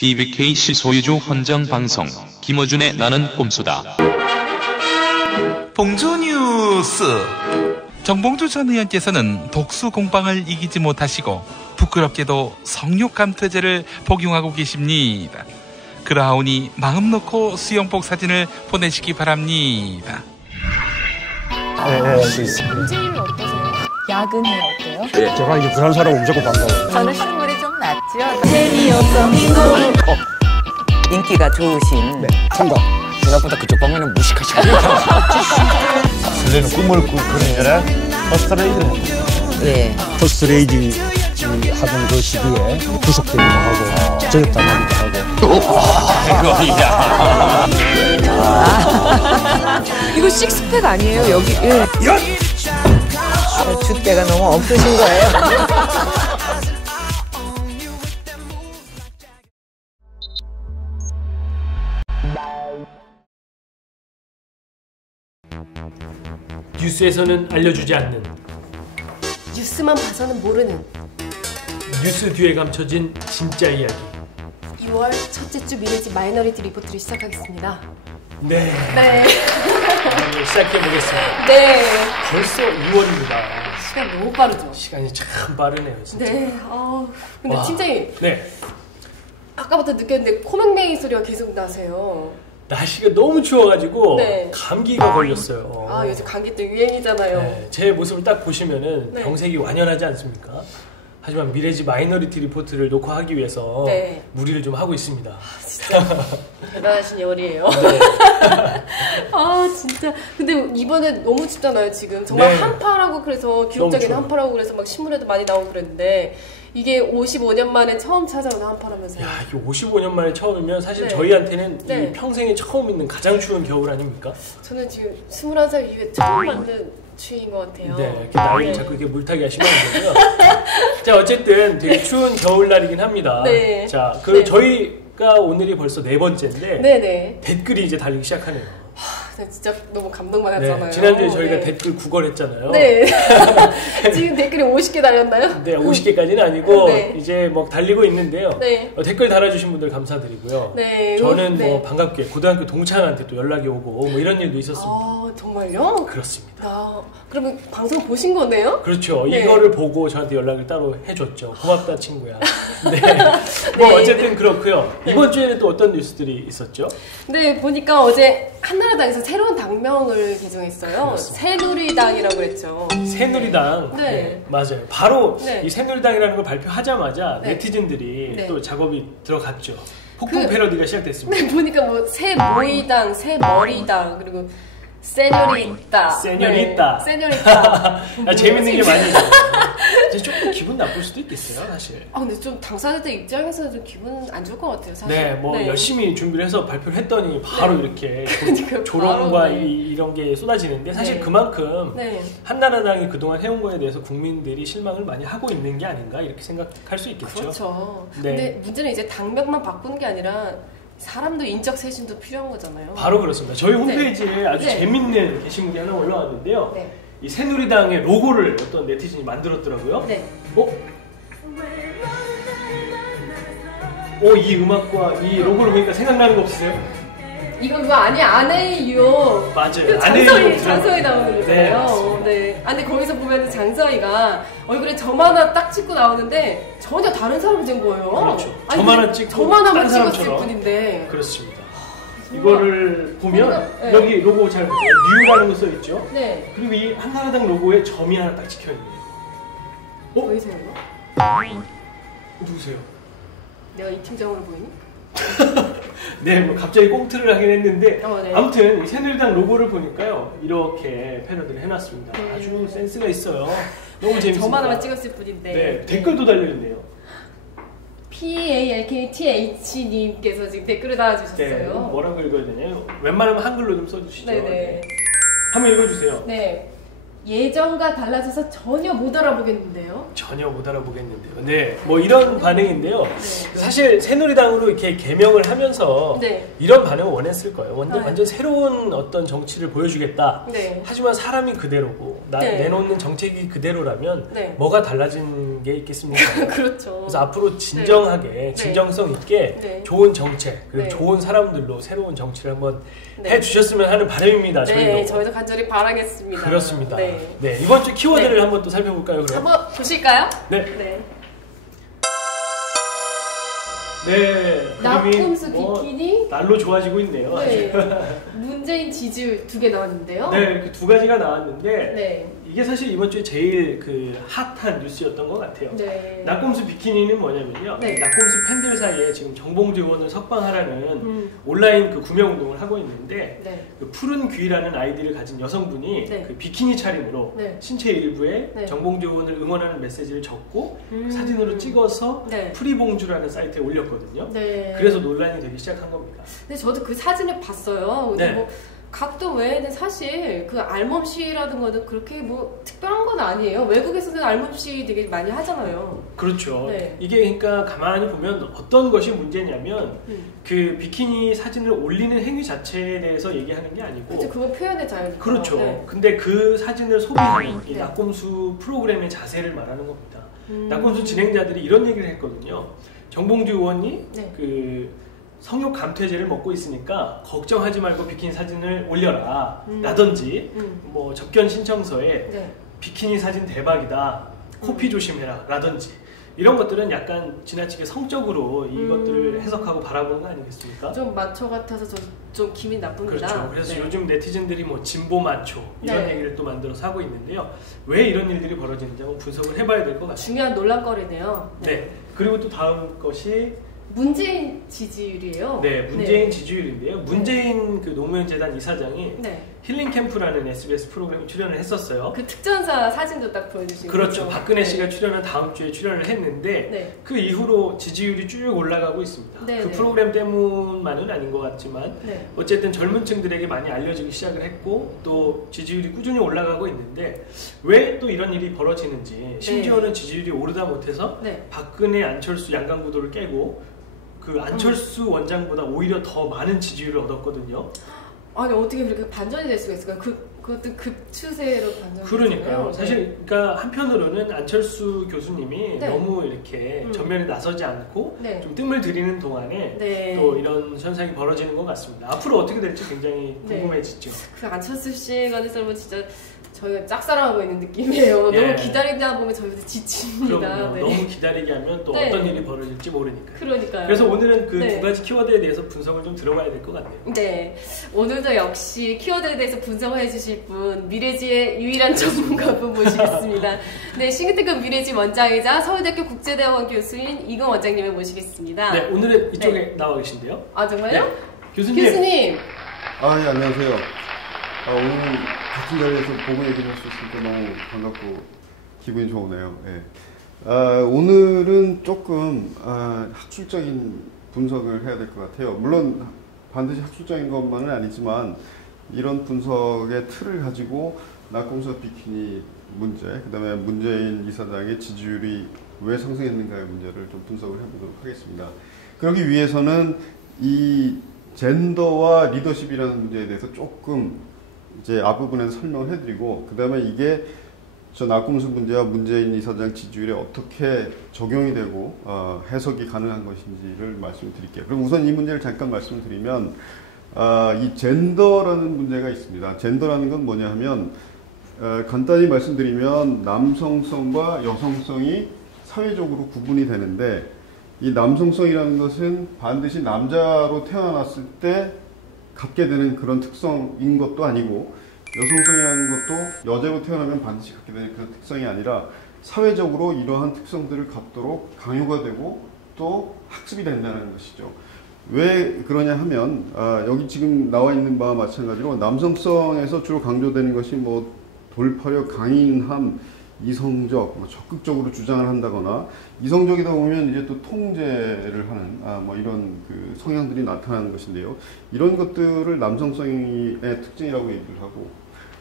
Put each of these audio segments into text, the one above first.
BBKC 소유주 헌정 방송 김어준의 나는 꼼수다. 봉주 뉴스. 정봉주 전 의원께서는 독수 공방을 이기지 못하시고 부끄럽게도 성욕 감퇴제를 복용하고 계십니다. 그러하오니 마음 놓고 수영복 사진을 보내시기 바랍니다. 문재인은 어떠세요? 야근해 어때요? 네. 제가 이제 부산 사람은 무조건 반가워요. 저는 실물이 좀 낫죠. 재미없어 민고. 인기가 좋으신. 네, 총각. 생각보다 그쪽 방면은 무식하시고. 설레는 꿈을 꾸는 퍼스트레이드를 합니다. 네. 퍼스트레이디 하던 그 시기에 구속되기도 하고 저격당하기도 하고. 이거 식스팩 아니에요? 여기. 예. 줏대가 너무 없으신 거예요. 뉴스에서는 알려주지 않는, 뉴스만 봐서는 모르는 뉴스 뒤에 감춰진 진짜 이야기. 2월 첫째 주 미래지 마이너리티 리포트를 시작하겠습니다. 네. 네. 시작해보겠습니다. 네. 벌써 2월입니다. 시간 너무 빠르죠? 시간이 참 빠르네요, 진짜. 네. 근데 와. 팀장님. 네. 아까부터 느꼈는데 코맹맹이 소리가 계속 나세요. 날씨가 너무 추워가지고 네. 감기가 걸렸어요. 요즘 감기 또 유행이잖아요. 네, 제 모습을 딱 보시면은 네. 병색이 완연하지 않습니까? 하지만 미래지 마이너리티 리포트를 녹화하기 위해서 네. 무리를 좀 하고 있습니다. 진짜 대단하신 열이에요. 네. 진짜. 근데 이번에 너무 춥잖아요, 지금. 정말 네. 한파라고 그래서 기록적인 한파라고 그래서 막 신문에도 많이 나오고 그랬는데 이게 55년 만에 처음 찾아오는 한파라면서요. 야, 이게 55년 만에 처음이면 사실 네. 저희한테는 네. 이 평생에 처음 있는 가장 추운 겨울 아닙니까? 저는 지금 21살 이후에 처음 맞는 추위인 것 같아요. 네, 이렇게 나이를 자꾸 이렇게 물타기 하시면 안 되고요. 자, 어쨌든 되게 추운 겨울날이긴 합니다. 네. 자, 네. 저희가 오늘이 벌써 4번째인데 네네. 댓글이 이제 달리기 시작하네요. 네, 진짜 너무 감동받았잖아요. 네, 지난주에 저희가 네. 댓글 구걸했잖아요. 네. 지금 댓글이 50개 달렸나요? 네, 50개까지는 아니고 네. 이제 뭐 달리고 있는데요. 네. 댓글 달아주신 분들 감사드리고요. 네. 저는 네. 뭐 반갑게 고등학교 동창한테 또 연락이 오고 뭐 이런 일도 있었습니다. 정말요? 그렇습니다. 그러면 방송 보신 거네요? 그렇죠. 네. 이거를 보고 저한테 연락을 따로 해줬죠. 고맙다 친구야. 네. 뭐 네. 어쨌든 그렇고요. 이번 주에는 또 어떤 뉴스들이 있었죠? 네, 보니까 어제 한나라당에서 새로운 당명을 개정했어요. 그렇습니다. 새누리당이라고 그랬죠. 새누리당. 네. 맞아요. 바로 네. 이 새누리당이라는 걸 발표하자마자 네. 네티즌들이 네. 또 작업이 들어갔죠. 폭풍 패러디가 시작됐습니다. 네, 보니까 뭐 새모이당, 새머리당, 그리고 세뇨리따. 세뇨리따. 네, 세뇨리따. 재밌는 게 많이 있어요. 이제 조금 기분 나쁠 수도 있겠어요, 사실. 근데 좀 당사자들 입장에서는 좀 기분 안 좋을 것 같아요, 사실. 네, 뭐 열심히 준비를 해서 발표를 했더니 바로 이렇게 그러니까요, 조롱과 바로, 네. 이런 게 쏟아지는데 사실 네. 그만큼 네. 한나라당이 그동안 해온 거에 대해서 국민들이 실망을 많이 하고 있는 게 아닌가 이렇게 생각할 수 있겠죠. 그렇죠. 네. 근데 문제는 이제 당명만 바꾸는 게 아니라 사람도 인적 쇄신도 필요한 거잖아요. 바로 그렇습니다. 저희 홈페이지에 아주 네. 재밌는 게시물이 하나 올라왔는데요. 네. 이 새누리당의 로고를 어떤 네티즌이 만들었더라고요. 네. 이 음악과 이 로고를 보니까 생각나는 거 없으세요? 이거 그거 아니야, 아내이요. 맞아요. 장서희 나오는 네, 거예요. 맞습니다. 네. 근데 거기서 보면 장서희가 얼굴에 점 하나 딱 찍고 나오는데 전혀 다른 사람이 된 거예요. 그렇죠. 아니, 점 하나 근데 찍고 점 하나만 딴 찍었을 사람처럼. 뿐인데. 그렇습니다. 이거를 보면 네. 여기 로고 잘 보세요. 뉴라는 거 써있죠? 네. 그리고 이 한나라당 로고에 점이 하나 딱 찍혀있네요. 보이세요, 이거? 누구세요? 내가 이 팀장으로 보이니? 네, 뭐 갑자기 꽁트를 하긴 했는데 네. 아무튼 이 새누리당 로고를 보니까요 이렇게 패러디를 해놨습니다. 아주 센스가 있어요. 너무 재밌습니다. 점 하나만 찍었을 뿐인데. 네, 댓글도 달려있네요. PALKTH님께서 지금 댓글을 달아주셨어요. 네, 뭐라고 읽어야 되나요? 웬만하면 한글로 좀 써주시죠. 네네. 한번 읽어주세요. 네. 예전과 달라져서 전혀 못 알아보겠는데요. 전혀 못 알아보겠는데요. 네, 뭐 이런 반응인데요. 사실 새누리당으로 이렇게 개명을 하면서 네. 이런 반응을 원했을 거예요. 네. 완전 새로운 어떤 정치를 보여주겠다. 네. 하지만 사람이 그대로고 네. 내놓는 정책이 그대로라면 네. 뭐가 달라진 게 있겠습니까? 그렇죠. 그래서 앞으로 진정하게 네. 진정성 있게 네. 좋은 정책 그리고 네. 좋은 사람들로 새로운 정치를 한번 네. 해주셨으면 하는 바람입니다. 네, 저희도 간절히 바라겠습니다. 그렇습니다. 네. 네, 이번 주 키워드를 네. 한번 또 살펴볼까요? 그럼? 한번 보실까요? 네. 네. 네. 낙곰수 뭐 비키니. 날로 좋아지고 있네요. 네. 문재인 지지율 2개 나왔는데요. 네, 이렇게 두 가지가 나왔는데 네. 이게 사실 이번 주에 제일 그 핫한 뉴스였던 것 같아요. 네. 낙곰수 비키니는 뭐냐면요. 네. 낙곰수 팬들 사이에 지금 정봉주 의원을 석방하라는 온라인 그 구명 운동을 하고 있는데 네. 그 푸른 귀라는 아이디를 가진 여성분이 네. 그 비키니 차림으로 네. 신체 일부에 네. 정봉주 의원을 응원하는 메시지를 적고 그 사진으로 찍어서 네. 프리봉주라는 사이트에 올렸거든요. 네. 그래서 논란이 되기 시작한 겁니다. 근데 저도 그 사진을 봤어요. 근데 네. 뭐 각도 외에는 사실 그 알몸씨라든가는 그렇게 뭐 특별한 건 아니에요. 외국에서는 알몸씨 되게 많이 하잖아요. 그렇죠. 네. 이게 그러니까 가만히 보면 어떤 것이 문제냐면 그 비키니 사진을 올리는 행위 자체에 대해서 얘기하는 게 아니고 그렇죠. 그건 표현의 자유니까. 그렇죠. 네. 근데 그 사진을 소비하는 이 네. 낙곰수 프로그램의 자세를 말하는 겁니다. 낙곰수 진행자들이 이런 얘기를 했거든요. 정봉주 의원이 네. 그 성욕 감퇴제를 먹고 있으니까 걱정하지 말고 비키니 사진을 올려라 라든지 뭐 접견 신청서에 네. 비키니 사진 대박이다 코피 조심해라 라든지 이런 것들은 약간 지나치게 성적으로 이것들을 해석하고 바라보는 거 아니겠습니까? 좀 마초 같아서 좀 기분이 나쁩니다. 그렇죠. 그래서 네. 요즘 네티즌들이 뭐 진보 마초 이런 네. 얘기를 또 만들어서 하고 있는데요. 왜 이런 일들이 벌어지는지 한번 분석을 해봐야 될 것 같습니다. 중요한 논란거리네요. 네. 그리고 또 다음 것이 문재인 지지율이에요. 네, 문재인 지지율인데요. 문재인 그 노무현 재단 이사장이 네. 힐링 캠프라는 SBS 프로그램에 출연을 했었어요. 그 특전사 사진도 딱 보여주시고 그렇죠. 박근혜 네. 씨가 출연한 다음 주에 출연을 했는데 네. 그 이후로 지지율이 쭉 올라가고 있습니다. 네, 그 네. 프로그램 때문만은 아닌 것 같지만 네. 어쨌든 젊은 층들에게 많이 알려지기 시작을 했고 또 지지율이 꾸준히 올라가고 있는데 왜 또 이런 일이 벌어지는지 심지어는 지지율이 오르다 못해서 네. 박근혜 안철수 양강구도를 깨고 그 안철수 원장보다 오히려 더 많은 지지율을 얻었거든요. 아니 어떻게 그렇게 반전이 될 수가 있을까요? 그것도 추세로 반전이 그러니까요. 네. 사실 그러니까 한편으로는 안철수 교수님이 네. 너무 이렇게 전면에 나서지 않고 네. 좀 뜸을 들이는 동안에 네. 또 이런 현상이 벌어지는 것 같습니다. 앞으로 어떻게 될지 굉장히 네. 궁금해지죠. 그 안철수 씨 같은 사람은 진짜 저희가 짝사랑하고 있는 느낌이에요. 예. 너무 기다리다 보면 저희도 지칩니다. 그럼요. 네. 너무 기다리게 하면 또 네. 어떤 일이 벌어질지 모르니까요. 그러니까요. 그래서 오늘은 그 네. 두 가지 키워드에 대해서 분석을 좀 들어봐야 될 것 같네요. 네, 오늘도 역시 키워드에 대해서 분석을 해주실 분 미래지의 유일한 전문가분 모시겠습니다. 네, 싱크탱크 미래지 원장이자 서울대학교 국제대학원 교수인 이근 원장님을 모시겠습니다. 네, 오늘은 이쪽에 네. 나와 계신데요. 아 정말요? 네. 교수님. 교수님. 아, 예, 안녕하세요. 오늘 같은 자리에서 보고 얘기를 할 수 있으니까 너무 반갑고 기분이 좋으네요. 예. 오늘은 조금 학술적인 분석을 해야 될 것 같아요. 물론 반드시 학술적인 것만은 아니지만 이런 분석의 틀을 가지고 낙곰수 비키니 문제, 그 다음에 문재인 이사장의 지지율이 왜 상승했는가의 문제를 좀 분석을 해보도록 하겠습니다. 그러기 위해서는 이 젠더와 리더십이라는 문제에 대해서 조금 이제 앞부분에서 설명을 해드리고, 그 다음에 이게 저 낙곰수 문제와 문재인 이사장 지지율에 어떻게 적용이 되고 해석이 가능한 것인지를 말씀드릴게요. 그럼 우선 이 문제를 잠깐 말씀드리면 이 젠더라는 문제가 있습니다. 젠더라는 건 뭐냐 하면 간단히 말씀드리면 남성성과 여성성이 사회적으로 구분이 되는데, 이 남성성이라는 것은 반드시 남자로 태어났을 때 갖게 되는 그런 특성인 것도 아니고, 여성성이라는 것도 여자로 태어나면 반드시 갖게 되는 그런 특성이 아니라 사회적으로 이러한 특성들을 갖도록 강요가 되고 또 학습이 된다는 것이죠. 왜 그러냐 하면 여기 지금 나와 있는 바와 마찬가지로 남성성에서 주로 강조되는 것이 뭐 돌파력, 강인함, 이성적, 적극적으로 주장을 한다거나, 이성적이다 보면 이제 또 통제를 하는 뭐 이런 그 성향들이 나타나는 것인데요. 이런 것들을 남성성의 특징이라고 얘기를 하고,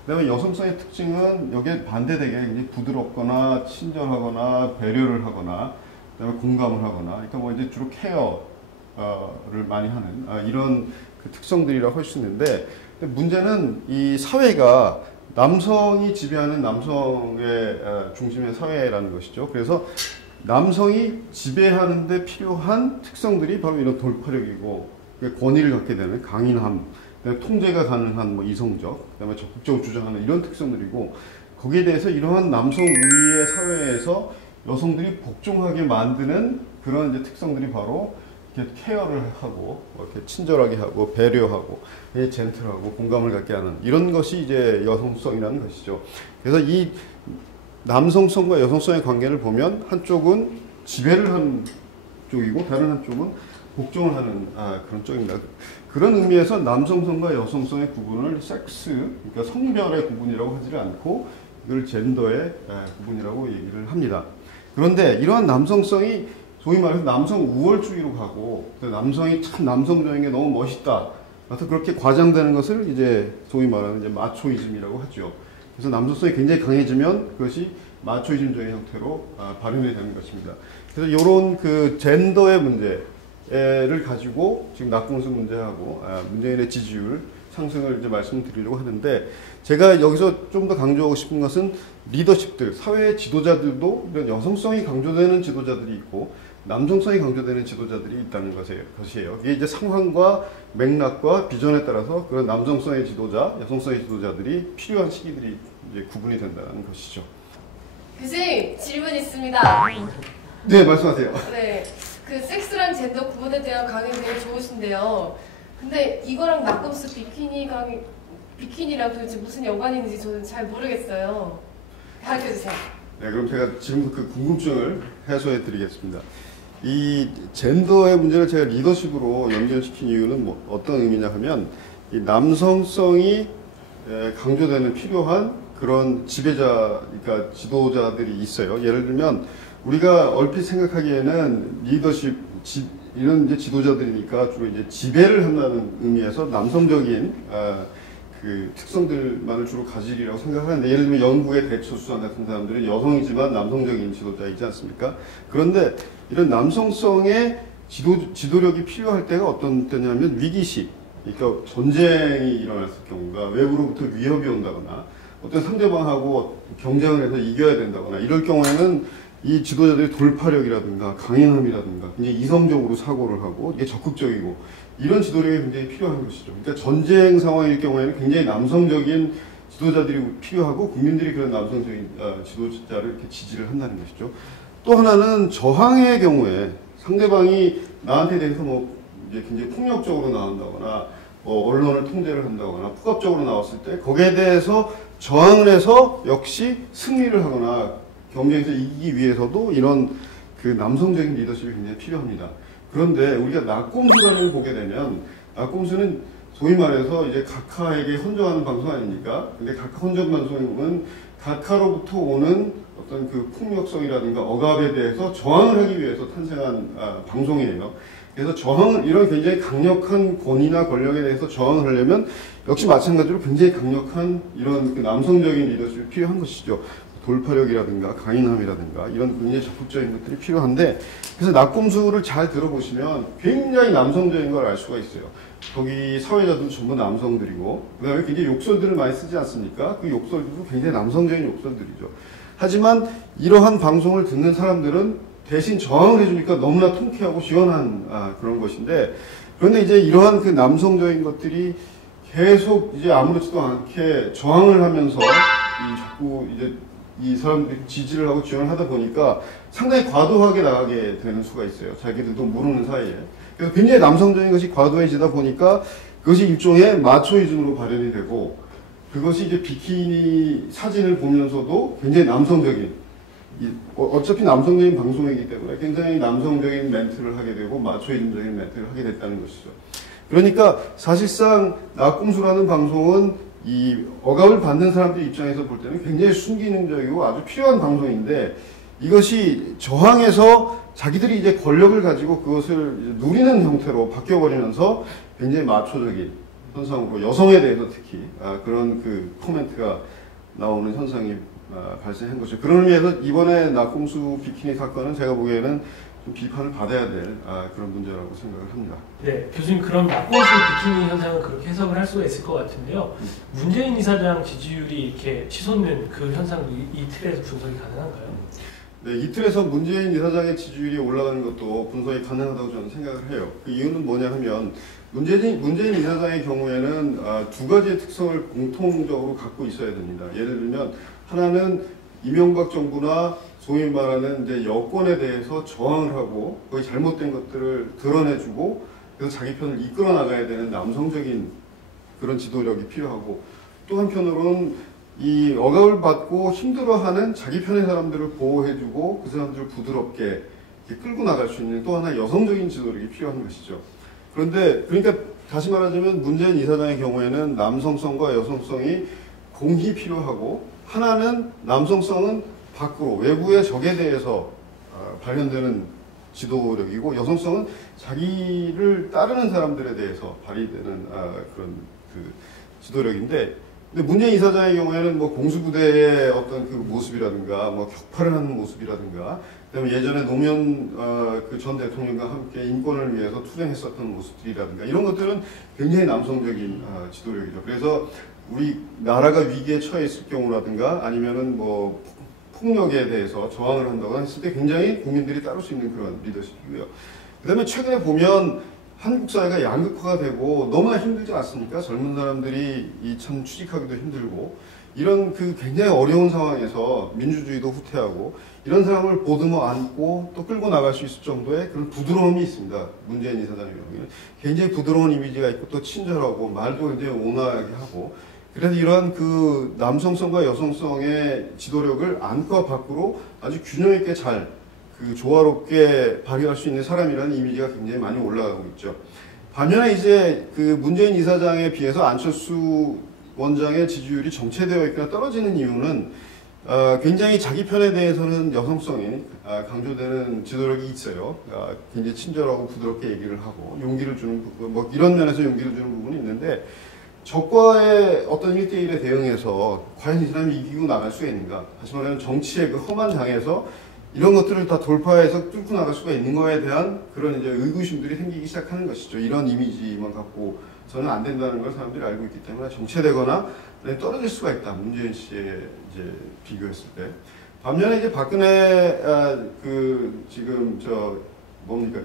그다음에 여성성의 특징은 여기에 반대되게 굉장히 부드럽거나 친절하거나 배려를 하거나 그다음에 공감을 하거나 그러니까 뭐 이제 주로 케어를 많이 하는 이런 그 특성들이라고 할 수 있는데 문제는 이 사회가 남성이 지배하는 남성의 중심의 사회라는 것이죠. 그래서 남성이 지배하는 데 필요한 특성들이 바로 이런 돌파력이고 권위를 갖게 되는 강인함, 통제가 가능한 뭐 이성적, 그다음에 적극적으로 주장하는 이런 특성들이고 거기에 대해서 이러한 남성 우위의 사회에서 여성들이 복종하게 만드는 그런 이제 특성들이 바로 이렇게 케어를 하고 이렇게 친절하게 하고 배려하고 젠틀하고 공감을 갖게 하는 이런 것이 이제 여성성이라는 것이죠. 그래서 이 남성성과 여성성의 관계를 보면 한쪽은 지배를 하는 쪽이고 다른 한쪽은 복종을 하는 그런 쪽입니다. 그런 의미에서 남성성과 여성성의 구분을 섹스, 그러니까 성별의 구분이라고 하지 않고 이걸 젠더의 구분이라고 얘기를 합니다. 그런데 이러한 남성성이 소위 말해서 남성 우월주의로 가고 남성이 참 남성적인 게 너무 멋있다. 그래서 그렇게 과장되는 것을 이제 소위 말하는 이제 마초이즘이라고 하죠. 그래서 남성성이 굉장히 강해지면 그것이 마초이즘적인 형태로 발현이 되는 것입니다. 그래서 이런 그 젠더의 문제를 가지고 지금 낙공수 문제하고 문재인의 지지율 상승을 이제 말씀드리려고 하는데 제가 여기서 좀 더 강조하고 싶은 것은 리더십들, 사회의 지도자들도 이런 여성성이 강조되는 지도자들이 있고 남성성이 강조되는 지도자들이 있다는 것이에요. 이게 이제 상황과 맥락과 비전에 따라서 그런 남성성의 지도자, 여성성의 지도자들이 필요한 시기들이 이제 구분이 된다는 것이죠. 교수님 질문 있습니다. 네, 말씀하세요. 네, 그 섹스랑 젠더 구분에 대한 강의 되게 좋으신데요. 근데 이거랑 낙검수 비키니랑 도대체 무슨 연관이 있는지 저는 잘 모르겠어요. 가르쳐주세요. 네, 그럼 제가 지금부터 그 궁금증을 해소해 드리겠습니다. 이 젠더의 문제를 제가 리더십으로 연결시킨 이유는 뭐 어떤 의미냐 하면 이 남성성이 강조되는 필요한 그런 지배자, 그러니까 지도자들이 있어요. 예를 들면 우리가 얼핏 생각하기에는 리더십, 이런 이제 지도자들이니까 주로 이제 지배를 한다는 의미에서 남성적인 그 특성들만을 주로 가지리라고 생각하는데 예를 들면 영국의 대처수상 같은 사람들은 여성이지만 남성적인 지도자이지 않습니까? 그런데 이런 남성성의 지도력이 필요할 때가 어떤 때냐면 위기시, 그러니까 전쟁이 일어났을 경우가 외부로부터 위협이 온다거나 어떤 상대방하고 경쟁을 해서 이겨야 된다거나 이럴 경우에는 이 지도자들의 돌파력이라든가 강인함이라든가 굉장히 이성적으로 사고를 하고 이게 적극적이고 이런 지도력이 굉장히 필요한 것이죠. 그러니까 전쟁 상황일 경우에는 굉장히 남성적인 지도자들이 필요하고 국민들이 그런 남성적인 지도자를 이렇게 지지를 한다는 것이죠. 또 하나는 저항의 경우에 상대방이 나한테 대해서 뭐 이제 굉장히 폭력적으로 나온다거나 언론을 통제를 한다거나 폭압적으로 나왔을 때 거기에 대해서 저항을 해서 역시 승리를 하거나 경쟁에서 이기기 위해서도 이런 그 남성적인 리더십이 굉장히 필요합니다. 그런데 우리가 낙곰수라는 걸 보게 되면 낙곰수는 소위 말해서 이제 각하에게 헌정하는 방송 아닙니까? 근데 각하 헌정 방송은 각하로부터 오는 어떤 그 폭력성이라든가 억압에 대해서 저항을 하기 위해서 탄생한 방송이에요. 그래서 이런 굉장히 강력한 권위나 권력에 대해서 저항을 하려면 역시 마찬가지로 굉장히 강력한 이런 그 남성적인 리더십이 필요한 것이죠. 돌파력이라든가 강인함이라든가 이런 굉장히 적극적인 것들이 필요한데 그래서 낙곰수를 잘 들어보시면 굉장히 남성적인 걸 알 수가 있어요. 거기 사회자들도 전부 남성들이고 그다음에 굉장히 욕설들을 많이 쓰지 않습니까? 그 욕설들도 굉장히 남성적인 욕설들이죠. 하지만 이러한 방송을 듣는 사람들은 대신 저항을 해주니까 너무나 통쾌하고 시원한 그런 것인데 그런데 이제 이러한 그 남성적인 것들이 계속 이제 아무렇지도 않게 저항을 하면서 자꾸 이제 이 사람들이 지지를 하고 지원을 하다 보니까 상당히 과도하게 나가게 되는 수가 있어요. 자기들도 모르는 사이에. 그래서 굉장히 남성적인 것이 과도해지다 보니까 그것이 일종의 마초이즘으로 발현이 되고 그것이 이제 비키니 사진을 보면서도 굉장히 남성적인 어차피 남성적인 방송이기 때문에 굉장히 남성적인 멘트를 하게 되고 마초이즘적인 멘트를 하게 됐다는 것이죠. 그러니까 사실상 낙곰수라는 방송은 이 억압을 받는 사람들 입장에서 볼 때는 굉장히 순기능적이고 아주 필요한 방송인데 이것이 저항해서 자기들이 이제 권력을 가지고 그것을 누리는 형태로 바뀌어버리면서 굉장히 마초적인 현상으로 여성에 대해서 특히 그런 그 코멘트가 나오는 현상이 발생한 것이죠. 그런 의미에서 이번에 낙곰수 비키니 사건은 제가 보기에는 좀 비판을 받아야 될 그런 문제라고 생각을 합니다. 네, 교수님 그럼 낙곰수 비키니 현상은 그렇게 해석을 할 수가 있을 것 같은데요. 문재인 이사장 지지율이 이렇게 치솟는 그 현상도 이 틀에서 분석이 가능한가요? 네, 이 틀에서 문재인 이사장의 지지율이 올라가는 것도 분석이 가능하다고 저는 생각을 해요. 그 이유는 뭐냐 하면 문재인 이사장의 경우에는 두 가지의 특성을 공통적으로 갖고 있어야 됩니다. 예를 들면 하나는 이명박 정부나 소위 말하는 이제 여권에 대해서 저항을 하고 거의 잘못된 것들을 드러내주고 그래서 자기 편을 이끌어 나가야 되는 남성적인 그런 지도력이 필요하고 또 한편으로는 이 억압을 받고 힘들어하는 자기 편의 사람들을 보호해주고 그 사람들을 부드럽게 끌고 나갈 수 있는 또 하나 여성적인 지도력이 필요한 것이죠. 그런데 그러니까 다시 말하자면 문재인 이사장의 경우에는 남성성과 여성성이 공히 필요하고 하나는 남성성은 밖으로 외부의 적에 대해서 발현되는 지도력이고 여성성은 자기를 따르는 사람들에 대해서 발휘되는 그런 그 지도력인데 근데 문재인 이사장의 경우에는 뭐 공수부대의 어떤 그 모습이라든가 뭐 격파를 하는 모습이라든가 그다음에 예전에 노무현 그 전 대통령과 함께 인권을 위해서 투쟁했었던 모습들이라든가 이런 것들은 굉장히 남성적인 지도력이죠. 그래서 우리 나라가 위기에 처해 있을 경우라든가 아니면은 뭐 폭력에 대해서 저항을 한다고 했을 때 굉장히 국민들이 따를 수 있는 그런 리더십이고요. 그다음에 최근에 보면 한국 사회가 양극화가 되고 너무나 힘들지 않습니까? 젊은 사람들이 참 취직하기도 힘들고 이런 그 굉장히 어려운 상황에서 민주주의도 후퇴하고 이런 사람을 보듬어 안고 또 끌고 나갈 수 있을 정도의 그런 부드러움이 있습니다. 문재인 이사장의 경우에는 굉장히 부드러운 이미지가 있고 또 친절하고 말도 굉장히 온화하게 하고 그래서 이러한 그 남성성과 여성성의 지도력을 안과 밖으로 아주 균형 있게 잘 그 조화롭게 발휘할 수 있는 사람이라는 이미지가 굉장히 많이 올라가고 있죠. 반면에 이제 그 문재인 이사장에 비해서 안철수 원장의 지지율이 정체되어 있거나 떨어지는 이유는 굉장히 자기 편에 대해서는 여성성이 강조되는 지도력이 있어요. 굉장히 친절하고 부드럽게 얘기를 하고 용기를 주는 부분, 뭐 이런 면에서 용기를 주는 부분이 있는데 적과의 어떤 1대1에 대응해서 과연 이 사람이 이기고 나갈 수가 있는가? 다시 말하면 정치의 그 험한 장에서 이런 것들을 다 돌파해서 뚫고 나갈 수가 있는 거에 대한 그런 이제 의구심들이 생기기 시작하는 것이죠. 이런 이미지만 갖고 저는 안 된다는 걸 사람들이 알고 있기 때문에 정체되거나 떨어질 수가 있다. 문재인 씨에 이제 비교했을 때. 반면에 이제 박근혜 그 지금 뭡니까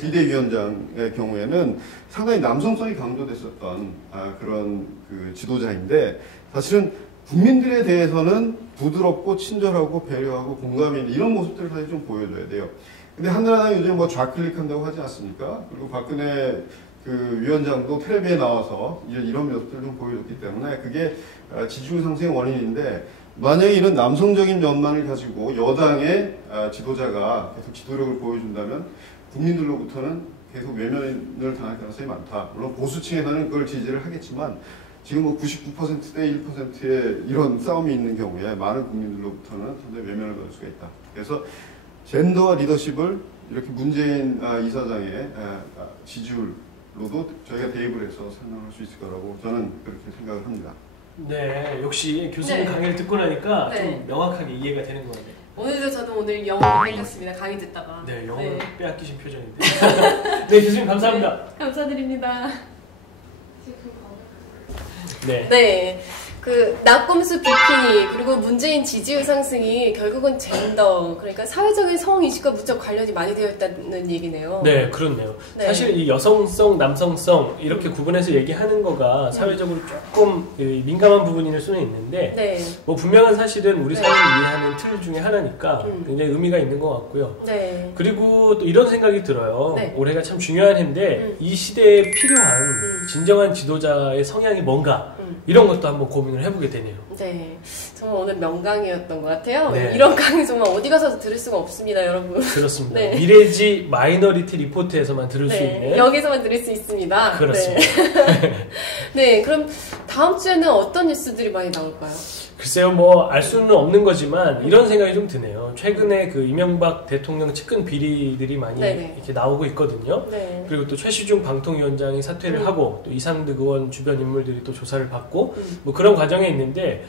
비대위원장의 경우에는 상당히 남성성이 강조됐었던 그런 그 지도자인데 사실은 국민들에 대해서는 부드럽고 친절하고 배려하고 공감이 있는 이런 모습들을 사실 좀 보여줘야 돼요. 근데 한나라당이 요즘 뭐 좌클릭한다고 하지 않습니까? 그리고 박근혜 그 위원장도 텔레비에 나와서 이런 모습들을 좀 보여줬기 때문에 그게 지지율 상승의 원인인데 만약에 이런 남성적인 면만을 가지고 여당의 지도자가 계속 지도력을 보여준다면 국민들로부터는 계속 외면을 당할 가능성이 많다. 물론 보수층에서는 그걸 지지를 하겠지만 지금 뭐 99%대 1%의 이런 싸움이 있는 경우에 많은 국민들로부터는 상당히 외면을 받을 수가 있다. 그래서 젠더와 리더십을 이렇게 문재인 이사장의 지지율로도 저희가 대입을 해서 설명할 수 있을 거라고 저는 그렇게 생각을 합니다. 네, 역시 교수님 강의를 듣고 나니까 좀 명확하게 이해가 되는 것 같아요. 오늘도 저도 오늘 영어를 해줬습니다. 강의 듣다가. 네, 영어를 빼앗기신 표정인데. 네, 교수님 감사합니다. 감사드립니다. 네. 그 낙곰수 비키니 그리고 문재인 지지율 상승이 결국은 젠더 그러니까 사회적인 성인식과 무척 관련이 많이 되어 있다는 얘기네요. 네, 그렇네요. 사실 이 여성성, 남성성 이렇게 구분해서 얘기하는 거가 사회적으로 조금 민감한 부분일 수는 있는데 뭐 분명한 사실은 우리 사회를 이해하는 틀 중에 하나니까 굉장히 의미가 있는 것 같고요. 그리고 또 이런 생각이 들어요. 올해가 참 중요한 해인데 이 시대에 필요한 진정한 지도자의 성향이 뭔가 이런 것도 한번 고민을 해보게 되네요. 네, 정말 오늘 명강이었던 것 같아요. 이런 강의 정말 어디 가서도 들을 수가 없습니다, 여러분. 그렇습니다. 미래지 마이너리티 리포트에서만 들을 수 있는. 여기서만 들을 수 있습니다. 그렇습니다. 네, 그럼 다음 주에는 어떤 뉴스들이 많이 나올까요? 글쎄요, 뭐 알 수는 없는 거지만 이런 생각이 좀 드네요. 최근에 그 이명박 대통령 측근 비리들이 많이 네네. 이렇게 나오고 있거든요. 네. 그리고 또 최시중 방통위원장이 사퇴를 하고 또 이상득 의원 주변 인물들이 또 조사를 받고 뭐 그런 과정에 있는데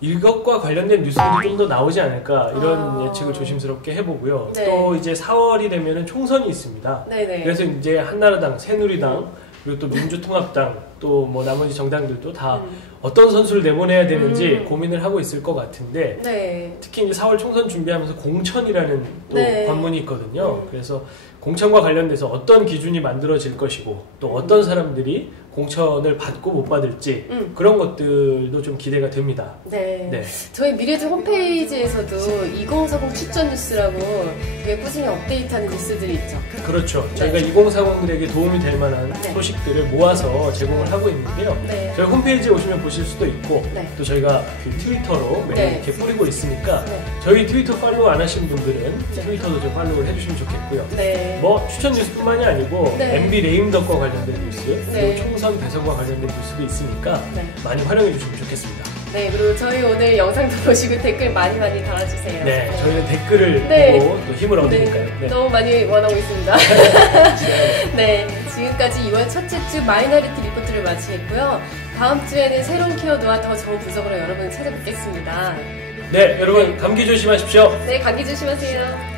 이것과 관련된 뉴스들이 좀 더 나오지 않을까 이런 예측을 조심스럽게 해보고요. 네. 또 이제 4월이 되면은 총선이 있습니다. 네네. 그래서 이제 한나라당, 새누리당 그리고 또 민주통합당 또 뭐 나머지 정당들도 다 어떤 선수를 내보내야 되는지 고민을 하고 있을 것 같은데 네. 특히 이제 4월 총선 준비하면서 공천이라는 또 네. 관문이 있거든요. 그래서 공천과 관련돼서 어떤 기준이 만들어질 것이고 또 어떤 사람들이 공천을 받고 못 받을지 그런 것들도 좀 기대가 됩니다. 네. 네. 저희 미래지 홈페이지에서도 2040 추천 뉴스라고 되게 꾸준히 업데이트하는 뉴스들이 있죠. 그렇죠. 저희가 2040들에게 도움이 될 만한 네. 소식들을 모아서 제공을 하고 있는데요. 네. 저희 홈페이지에 오시면 보실 수도 있고 네. 또 저희가 그 트위터로 매일 네. 이렇게 뿌리고 있으니까 네. 저희 트위터 팔로우 안 하신 분들은 트위터도 좀 팔로우를 해주시면 좋겠고요. 네. 뭐 추천 뉴스뿐만이 아니고 네. MB 레임덕과 관련된 뉴스 네. 그리고 총선 배선과 관련된 뉴스도 있으니까 네. 많이 활용해 주시면 좋겠습니다. 네, 그리고 저희 오늘 영상도 보시고 댓글 많이 달아주세요. 네, 저희는 댓글을 네. 보고 또 힘을 얻으니까요. 네, 네. 너무 많이 원하고 있습니다. 네, 지금까지 2월 첫째 주 마이너리티 리포트를 마치겠고요. 다음 주에는 새로운 키워드와 더 좋은 분석으로 여러분을 찾아뵙겠습니다. 네, 여러분 감기 조심하십시오. 네, 감기 조심하세요.